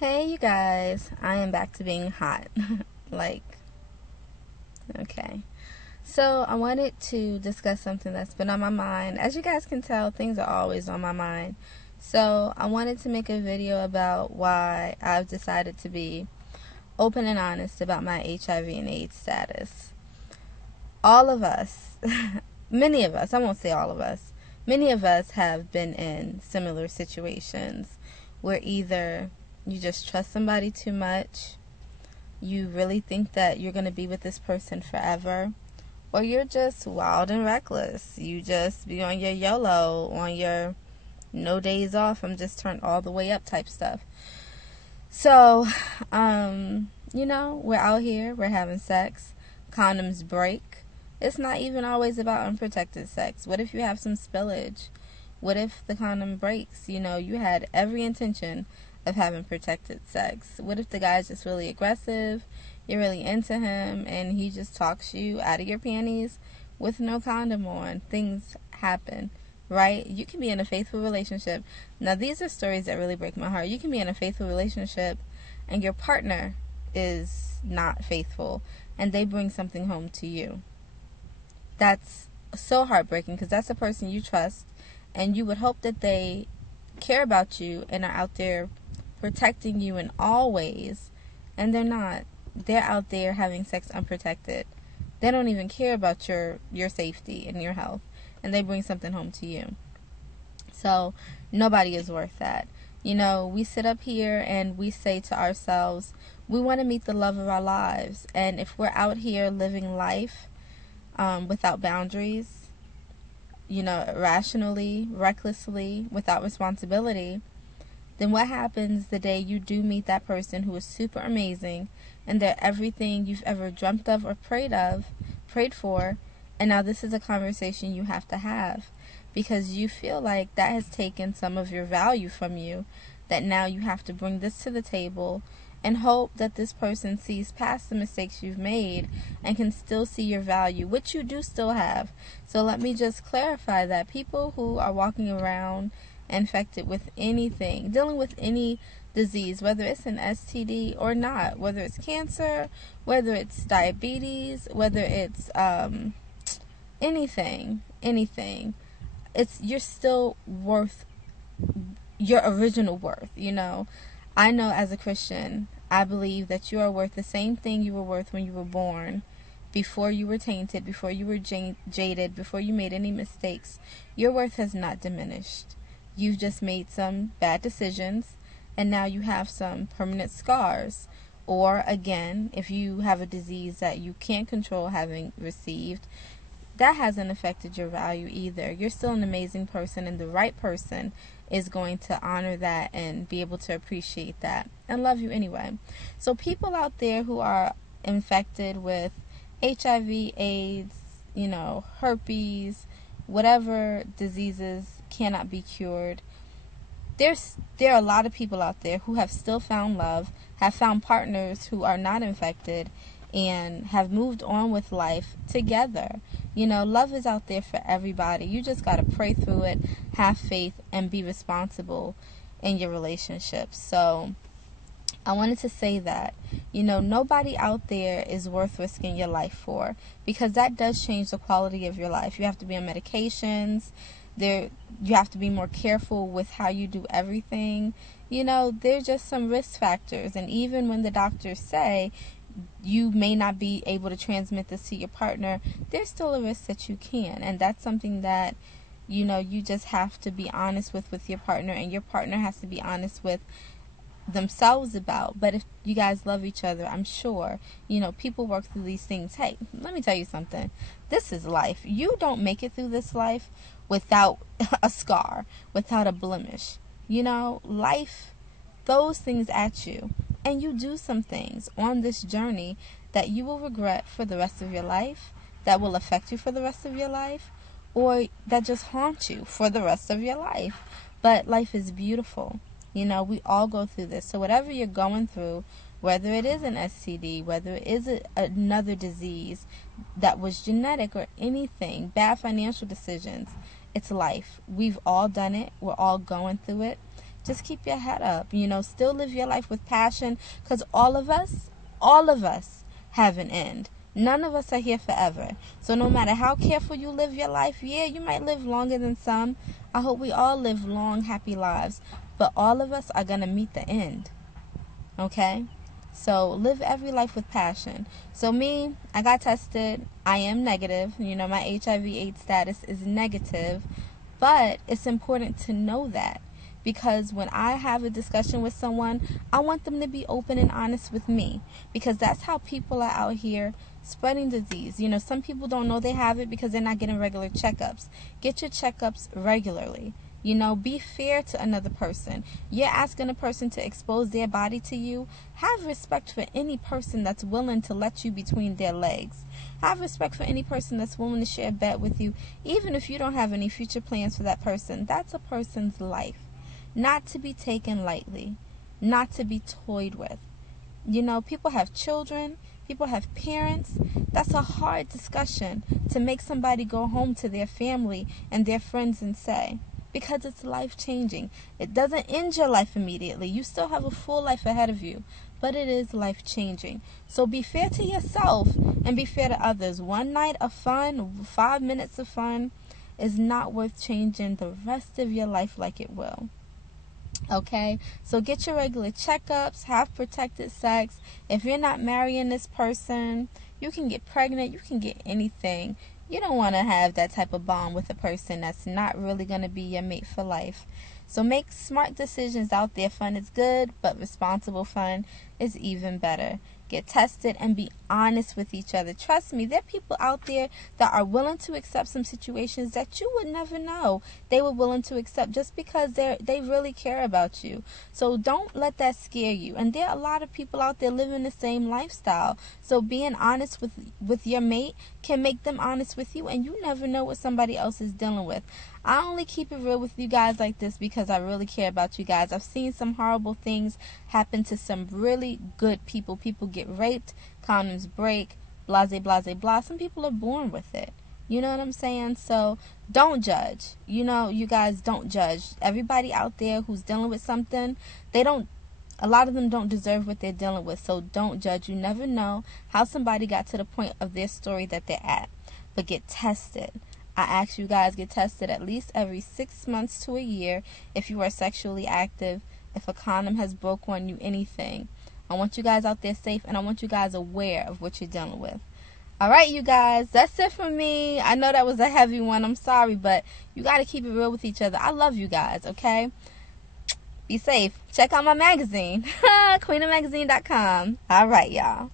Hey, you guys, I am back to being hot. like, okay. So, I wanted to discuss something that's been on my mind. As you guys can tell, things are always on my mind. So, I wanted to make a video about why I've decided to be open and honest about my HIV and AIDS status. All of us, many of us, I won't say all of us, many of us have been in similar situations where either you just trust somebody too much, you really think that you're going to be with this person forever, or you're just wild and reckless. You just be on your YOLO, on your no days off, I'm just turned all the way up type stuff. So, we're out here, we're having sex, condoms break. It's not even always about unprotected sex. What if you have some spillage? What if the condom breaks? You had every intention of having protected sex. What if the guy's just really aggressive, you're really into him, and he just talks you out of your panties with no condom on? Things happen, right? You can be in a faithful relationship. Now, these are stories that really break my heart. You can be in a faithful relationship and your partner is not faithful and they bring something home to you. That's so heartbreaking because that's a person you trust and you would hope that they care about you and are out there protecting you in all ways, and they're not. They're out there having sex unprotected. They don't even care about your safety and your health, and they bring something home to you. So nobody is worth that. We sit up here and we say to ourselves, we want to meet the love of our lives, and if we're out here living life without boundaries, irrationally, recklessly, without responsibility, then what happens the day you do meet that person who is super amazing and they're everything you've ever dreamt of or prayed for, and now this is a conversation you have to have because you feel like that has taken some of your value from you, that now you have to bring this to the table and hope that this person sees past the mistakes you've made and can still see your value, which you do still have. So let me just clarify that people who are walking around infected with anything, dealing with any disease, whether it's an STD or not, whether it's cancer, whether it's diabetes, whether it's anything, you're still worth your original worth. I know as a Christian, I believe that you are worth the same thing you were worth when you were born, before you were tainted, before you were jaded, before you made any mistakes. Your worth has not diminished. You've just made some bad decisions, and now you have some permanent scars. Or again, if you have a disease that you can't control having received, that hasn't affected your value either. You're still an amazing person, and the right person is going to honor that and be able to appreciate that and love you anyway. So people out there who are infected with HIV, AIDS, herpes, whatever diseases cannot be cured, there are a lot of people out there who have still found love, have found partners who are not infected, and have moved on with life together. Love is out there for everybody. You just got to pray through it, have faith, and be responsible in your relationships. So I wanted to say that, nobody out there is worth risking your life for, because that does change the quality of your life. You have to be on medications. You have to be more careful with how you do everything. There's just some risk factors. And even when the doctors say you may not be able to transmit this to your partner, there's still a risk that you can. And that's something that, you just have to be honest with your partner, and your partner has to be honest with themselves about. But if you guys love each other, I'm sure, people work through these things. Hey, let me tell you something. This is life. You don't make it through this life without a scar, without a blemish. Life throws things at you, and you do some things on this journey that you will regret for the rest of your life, that will affect you for the rest of your life, or that just haunt you for the rest of your life. But life is beautiful. We all go through this. So whatever you're going through, whether it is an STD, whether it is another disease that was genetic or anything, bad financial decisions, it's life. We've all done it. We're all going through it. just keep your head up. Still live your life with passion, because all of us have an end. None of us are here forever. So no matter how careful you live your life, yeah, you might live longer than some. I hope we all live long, happy lives. But all of us are going to meet the end. Okay? So live every life with passion. So me, I got tested. I am negative. My HIV/AIDS status is negative. But it's important to know that. Because when I have a discussion with someone, I want them to be open and honest with me. Because that's how people are out here spreading disease. Some people don't know they have it because they're not getting regular checkups. Get your checkups regularly. Be fair to another person. You're asking a person to expose their body to you. Have respect for any person that's willing to let you between their legs. Have respect for any person that's willing to share a bed with you, even if you don't have any future plans for that person. That's a person's life. Not to be taken lightly. Not to be toyed with. People have children. People have parents. That's a hard discussion to make somebody go home to their family and their friends and say. Because it's life-changing. It doesn't end your life immediately. You still have a full life ahead of you. But it is life-changing. So be fair to yourself and be fair to others. One night of fun, 5 minutes of fun, is not worth changing the rest of your life like it will. Okay? So get your regular checkups. Have protected sex. If you're not marrying this person, you can get pregnant. You can get anything. You don't want to have that type of bond with a person that's not really going to be your mate for life. So make smart decisions out there. Fun is good, but responsible fun is even better. Get tested and be honest with each other. Trust me, there are people out there that are willing to accept some situations that you would never know they were willing to accept just because they really care about you. So don't let that scare you. And there are a lot of people out there living the same lifestyle. So being honest with your mate can make them honest with you, and you never know what somebody else is dealing with. I only keep it real with you guys like this because I really care about you guys. I've seen some horrible things happen to some really good people. People get raped, condoms break, blase, blase, blah. Some people are born with it. You know what I'm saying? So don't judge. You guys don't judge. Everybody out there who's dealing with something, a lot of them don't deserve what they're dealing with. So don't judge. You never know how somebody got to the point of their story that they're at. But get tested. I ask you guys, get tested at least every 6 months to a year if you are sexually active, if a condom has broke on you, anything. I want you guys out there safe, and I want you guys aware of what you're dealing with. All right, you guys, that's it for me. I know that was a heavy one. I'm sorry, but you got to keep it real with each other. I love you guys, okay? Be safe. Check out my magazine, queenofmagazine.com. All right, y'all.